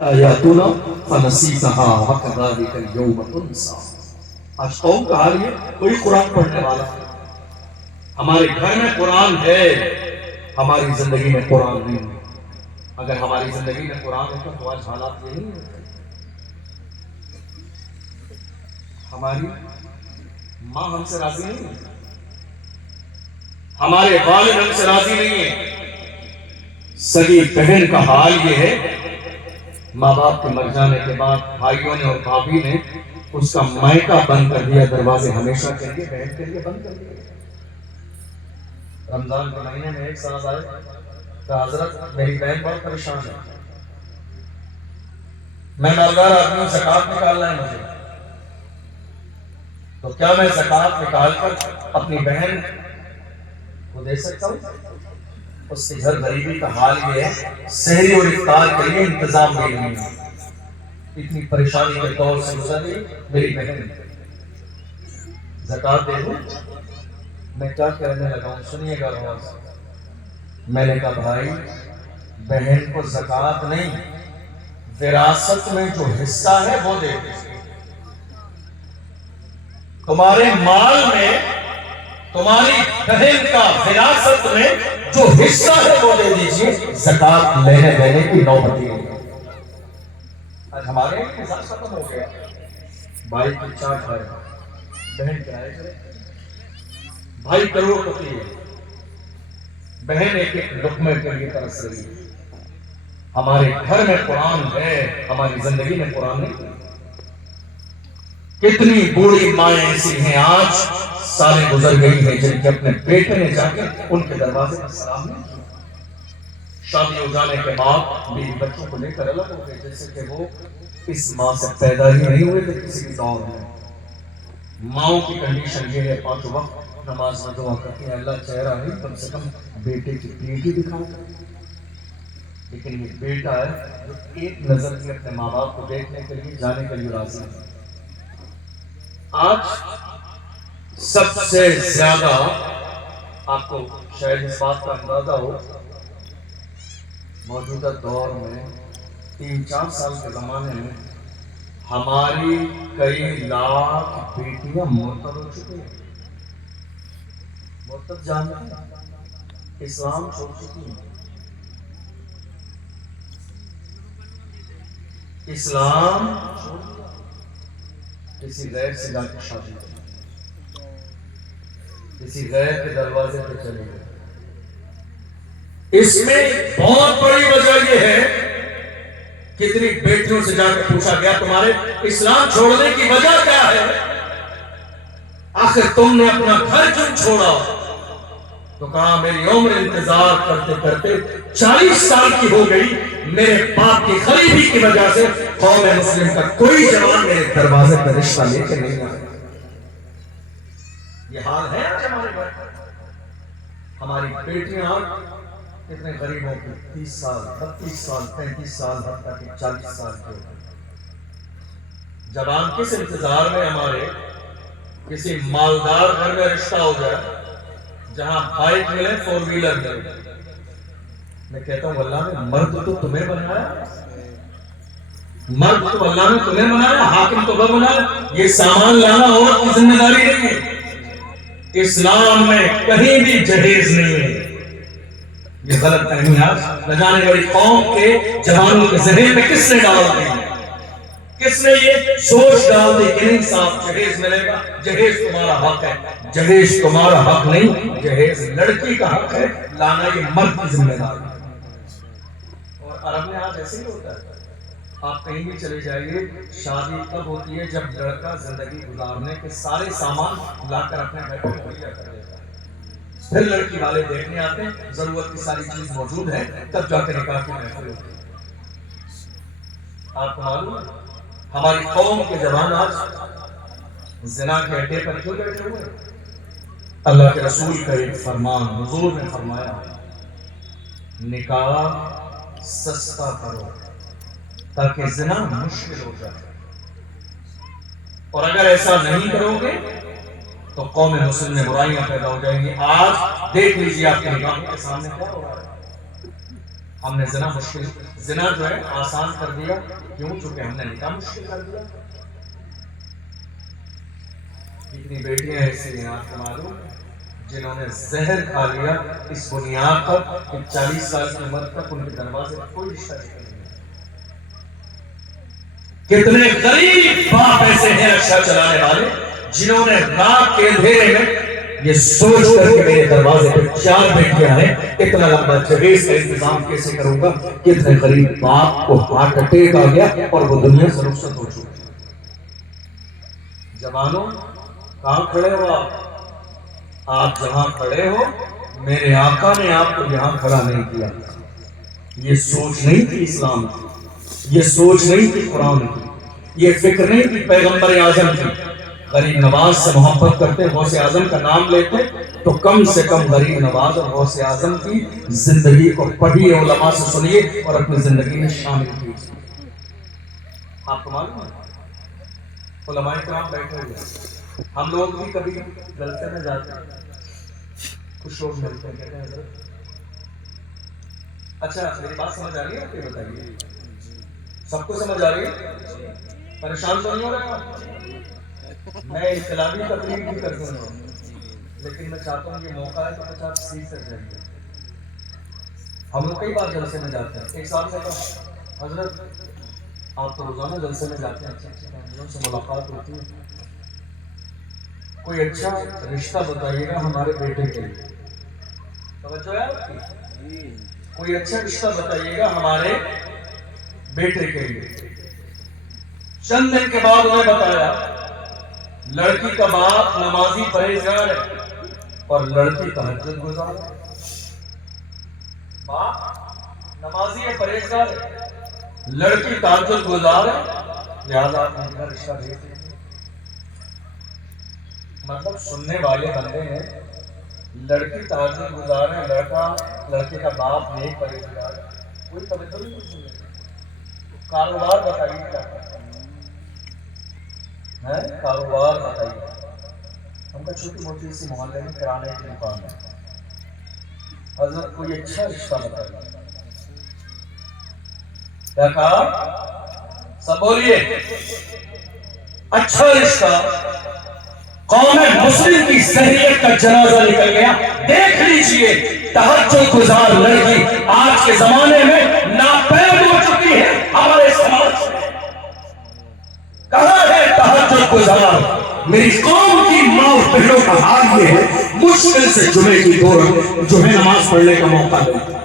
آیاتنا فنسیتها وکذالک اليوم تنسیٰ۔ آج قوم کا حال یہ کوئی قرآن پڑھنے والا ہے، ہمارے گھر میں قرآن ہے، ہماری زندگی میں قرآن نہیں ہے۔ اگر ہماری زندگی میں قرآن ہوتا تو آج حالات یہ نہیں ہوتے۔ ہماری ماں ہم سے راضی نہیں ہے، ہمارے والد ہم سے راضی نہیں ہے۔ سگی بہن کا حال یہ ہے، ماں باپ کے مر جانے کے بعد بھائیوں نے اور بھابھی نے اس کا مائکہ بند کر دیا، دروازے ہمیشہ کے لیے بہن کے لیے بند کر دیے۔ رمضان کے مہینے میں ایک ساتھ آئے کہ حضرت میری بہن بہت پریشان ہے، میں مالدار آدمی ہوں، زکوٰۃ نکالنا ہے مجھے، تو کیا میں زکوٰۃ نکال کر اپنی بہن کو دے سکتا ہوں؟ اس کے گھر غریبی کا حال یہ ہے، سحری اور افطار کے لیے انتظام بھی نہیں ہے، اتنی پریشانی کے دور سے گزر گئی۔ میری بہن زکوٰۃ دے دوں؟ میں کیا کہنے لگا ہوں، سنیے گا غور سے۔ میں نے کہا بھائی، بہن کو زکوٰۃ نہیں، وراثت میں جو حصہ ہے وہ دے دیں۔ تمہارے مال میں تمہاری بہن کا وراثت میں جو حصہ ہے وہ دے دیجیے، زکوٰۃ لینے دینے کی نوبت ہی نہیں۔ آج ہمارے مزاج ختم ہو گیا، بھائی کی چاٹ ہے، بہن کیا ہے، بھائی کروڑ پتی ہے، بہن ایک ایک لقمے کے لیے ترس رہی ہے۔ ہمارے گھر میں قرآن ہے، ہماری زندگی میں قرآن نہیں۔ کتنی بوڑھی مائیں ایسی ہیں، آج سالیں گزر گئی ہیں، جن کے اپنے بیٹے نے جا کے ان کے دروازے پر سلام نہیں کیا۔ شادی ہو جانے کے بعد بیوی بچوں کو لے کر الگ ہو گئے، جیسے کہ وہ اس ماں سے پیدا ہی نہیں ہوئے تھے کسی بھی دور میں۔ ماؤں کی کنڈیشن یہ ہے، 5 وقت نماز میں دعا کرتی ہیں، اللہ چہرہ نہیں کم سے کم بیٹے کی پیٹھ ہی دکھا کر۔ لیکن یہ بیٹا ہے جو ایک نظر سے اپنے ماں باپ کو دیکھنے کے لیے جانے کے لیے راضی ہے۔ آج سب سے زیادہ آپ کو شاید اس بات کا اندازہ ہو، موجودہ دور میں 3-4 سال کے زمانے میں ہماری کئی لاکھ بیٹیاں مرتد ہو چکی ہیں۔ مرتد جانتے ہیں، اسلام چھوڑ چکی ہیں، اسلام چھوڑ دیا، کسی غیر سے جا کے شادی کی، کسی غیر کے دروازے پہ چلے گئے۔ اس میں بہت بڑی وجہ یہ ہے، کتنی بیٹیوں سے جا کے پوچھا گیا تمہارے اسلام چھوڑنے کی وجہ کیا ہے؟ آخر تم نے اپنا گھر کیوں چھوڑا؟ تو کہا میری عمر انتظار کرتے کرتے 40 سال کی ہو گئی، میرے باپ کی غریبی کی وجہ سے قوم مسلم کا کوئی جوان میرے دروازے پر رشتہ لے کے نہیں آیا۔ یہ حال ہے آج ہمارے گھر، ہماری بیٹیاں کتنے غریبوں کی 30 سال 32 سال 35 سال حتیٰ کہ 40 سال کے ہوتے ہیں۔ جوان کس انتظار میں ہمارے کسی مالدار گھر میں رشتہ ہو جائے، جہاں بائک ملے 4 ویلر ملے۔ میں کہتا ہوں اللہ نے مرد تو تمہیں بنایا، مرد تو اللہ نے تمہیں بنایا، حاکم تو وہ بنایا، یہ سامان لانا عورت کی ذمہ داری نہیں ہے۔ اسلام میں کہیں بھی جہیز نہیں ہے۔ یہ غلط فہمی آج نہ جانے والی قوم کے جوانوں کے ذہن میں کس نے ڈال دی، کس نے یہ سوچ ڈال دی کہ نہیں صاحب جہیز ملے گا، جہیز تمہارا حق ہے۔ جہیز تمہارا حق نہیں، جہیز لڑکی کا حق ہے، لانا یہ مرد کی ذمہ داری ہے۔ اور عرب میں آج ایسے ہی ہوتا ہے، آپ کہیں بھی چلے جائیے، شادی کب ہوتی ہے جب لڑکا زندگی گزارنے کے سارے سامان لا کر اپنے گھر پر مہیا کر دیتا ہے، پھر لڑکی والے دیکھنے آتے ہیں، ضرورت کی ساری چیز موجود ہے، تب جا کے نکاح کی محفل ہوتی ہے۔ آپ کو معلوم ہے ہماری قوم کے جوان آج زنا کے اڈے پر کیوں بیٹھے ہوئے؟ اللہ کے رسول کا ایک فرمان، حضور نے فرمایا نکاح سستا کرو تاکہ زنا مشکل ہو جائے، اور اگر ایسا نہیں کرو گے تو قوم مسلم میں برائیاں پیدا ہو جائیں گی۔ آج دیکھ لیجیے آپ کے نگاہوں کے سامنے کیا ہو رہا ہے، ہم نے زنا جو ہے آسان کر دیا، کیوں؟ چونکہ ہم نے نکاح مشکل کر دیا۔ کتنی بیٹیاں ایسی ہیں آپ کو معلوم ہے جنہوں نے زہر کھا لیا اس بنیاد پر کہ 40 سال کی عمر تک ان کے دروازے پر کوئی رشتہ نہیں ہے۔ کتنے غریب باپ ایسے ہیں رکشا چلانے والے جنہوں نے رات کے اندھیرے میں یہ سوچ کر کے میرے دروازے پر 4 بیٹیاں ہیں، اتنا لمبا جہیز کا انتظام کیسے کروں گا؟ کتنے غریب باپ کو ہارٹ اٹیک آ گیا اور وہ دنیا سے رخصت ہو چکی۔ جوانوں کہاں کھڑے ہو آپ جہاں کھڑے ہو میرے آقا نے آپ کو یہاں کھڑا نہیں کیا۔ یہ سوچ نہیں تھی اسلام کی، یہ سوچ نہیں تھی قرآن کی، یہ فکر نہیں تھی پیغمبر اعظم کی۔ غریب نواز سے محبت کرتے، غوث اعظم کا نام لیتے تو کم سے کم غریب نواز اور غوث اعظم کی زندگی کو پڑھیے، علماء سے سنیے اور اپنی زندگی میں شامل کیجیے۔ آپ کو معلوم ہے علماء کرام بیٹھے ہوئے، ہم لوگ بھی کبھی جلسے میں جاتے ہیں، کچھ لوگ ملتے ہیں، کہتے ہیں حضرت اچھا میری بات سمجھ آ رہی ہے؟ آپ یہ بتائیے، سب کو سمجھ آ رہی ہے؟ پریشان تو نہیں ہو رہے آپ؟ میں انقلابی تقریر بھی کر دوں گا، لیکن میں چاہتا ہوں یہ موقع ہے تو میں چاہتا ہوں سیکھ کر جائیے۔ ہم لوگ کئی بار جلسے میں جاتے ہیں، ایک سال سے کہا حضرت آپ تو روزانہ جلسے میں جاتے ہیں، اچھے اچھے فیملیوں سے ملاقات ہوتی ہے، کوئی اچھا رشتہ بتائیے گا ہمارے بیٹے کے لیے۔ توجہ ہے آپ کی؟ کوئی اچھا رشتہ بتائیے گا ہمارے بیٹے کے لیے۔ چند دن کے بعد انہیں بتایا لڑکی کا باپ نمازی پرہیزگار ہے اور لڑکی تہجد گزار ہے۔ باپ نمازی ہے، پرہیزگار ہے، لڑکی تہجد گزار ہے، لہذا آپ ان کا رشتہ بھیج دیجیے۔ مطلب سننے والے بندے ہیں، لڑکی تہجد گزار ہے، لڑکے کا باپ نیک پرہیزگار ہے، کوئی توجہ نہیں سنے۔ کاروبار بتائیے کیا ہے؟ کاروبار بتائیے۔ ہم کا چھوٹی موٹی سی محلے میں کرانے کی دکان ہے، حضرت کوئی اچھا رشتہ بتائیے۔ کیا کہا؟ سب بولیے اچھا رشتہ۔ قوم مسلم کی ذہنیت کا جنازہ نکل گیا۔ دیکھ لیجئے تہجد گزار لڑکی آج کے زمانے میں ناپید ہو چکی ہے ہمارے سماج میں۔ کہاں ہے تہجد گزار؟ میری قوم کی ماں اور بہنوں کا حال یہ ہے، مشکل سے جمعے کی جمعے نماز پڑھنے کا موقع ملتا ہے۔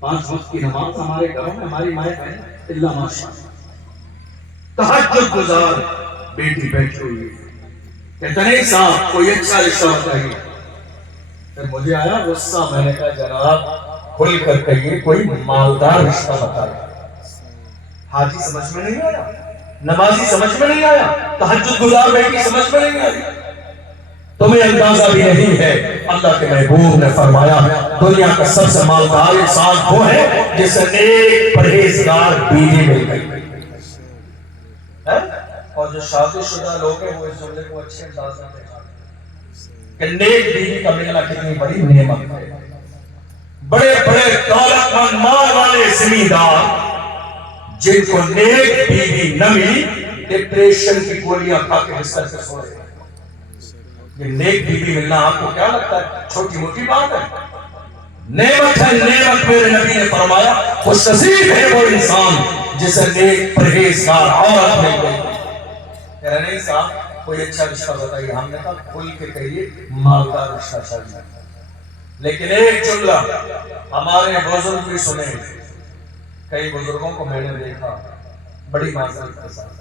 5 وقت کی نماز ہمارے گھروں میں ہماری مائیں بہن اللہ ماشاءاللہ۔ تہجد گزار بیٹی بیٹھی ہوئی ہے، کہتے نہیں صاحب کوئی اچھا رشتہ بتائیے۔ پھر مجھے آیا غصہ، میں نے کہا جناب کھل کر کہیے کوئی مالدار رشتہ بتائیے۔ حاجی سمجھ میں نہیں آیا، نمازی سمجھ میں نہیں آیا، تہجد گزار بیٹی سمجھ میں نہیں آئی، تمہیں اندازہ بھی نہیں ہے۔ اللہ کے محبوب نے فرمایا دنیا کا سب سے مالدار انسان وہ ہے جسے نیک پرہیزگار بیوی مل گئی۔ اور جو شادی شدہ لوگ ہیں وہ اس جملے کو اچھے انداز میں پہچانتے ہیں کہ نیک بیوی کا ملنا کتنی بڑی نعمت ہے۔ بڑے بڑے دولت مند مال والے زمیندار جن کو نیک بیوی نہ ملی ڈپریشن کی گولیاں کھا کے بستر سے سو رہے ہیں۔ یہ نیک بیوی ملنا آپ کو کیا لگتا ہے چھوٹی موٹی بات ہے؟ نعمت ہے، نعمت۔ میرے نبی نے فرمایا خوش نصیب ہے وہ انسان جسے نیک پرہیزگار عورت مل گئی۔ کہہ رہے نہیں صاحب کوئی اچھا رشتہ بتائیے۔ ہم نے کہا کھل کے کہیے مالدار رشتہ چاہیے۔ لیکن ایک جملہ ہمارے بزرگ بھی سنے، کئی بزرگوں کو میں نے دیکھا بڑی معذرت کے ساتھ،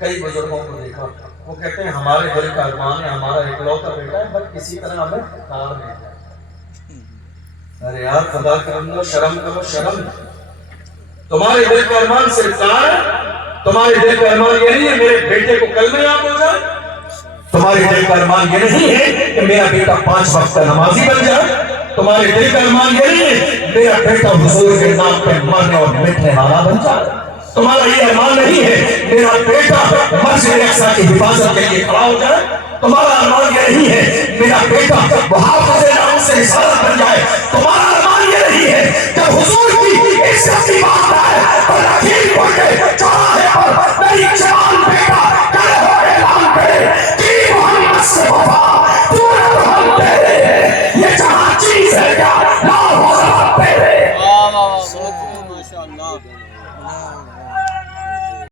کئی بزرگوں کو دیکھا وہ کہتے ہیں ہمارے دل کا ارمان ہے، ہمارا اکلوتا بیٹا ہے، بس کسی طرح ہمیں کار مل جائے۔ ارے یار خدا کرو، شرم کرو، شرم۔ تمہارے دل کا ارمان صرف کار ہے؟ تمہارے دل کا ارمان یہ نہیں ہے میرے بیٹے کو کلمہ یاد ہو جائے؟ تمہارے دل کا ارمان یہ نہیں ہے کہ میرا بیٹا 5 وقت کا نمازی بن جائے؟ تمہارے دل کا ارمان یہ نہیں ہے میرا بیٹا حضور کے نام پہ مرنے اور مٹنے والا بن جائے؟ تمہارا یہ ارمان نہیں ہے میرا بیٹا مسجد اقصی کی حفاظت کے لیے کھڑا ہو جائے؟ تمہارا ارمان یہ نہیں ہے میرا بیٹا محافظ ناموس رسالت بن جائے؟ تمہارا ارمان یہ نہیں نہیں ہے. جب حضور کی عزت کی بات آئے تو لکھیمپور کے چوراہے پر میری جوان بیٹا کھڑے ہو کے اعلان کرے کہ محمد سے وفا پورا تو ہم تیرے ہیں. یہ جہاں چیز ہے کیا لا ہو رہا تیرے. ماشاء اللہ.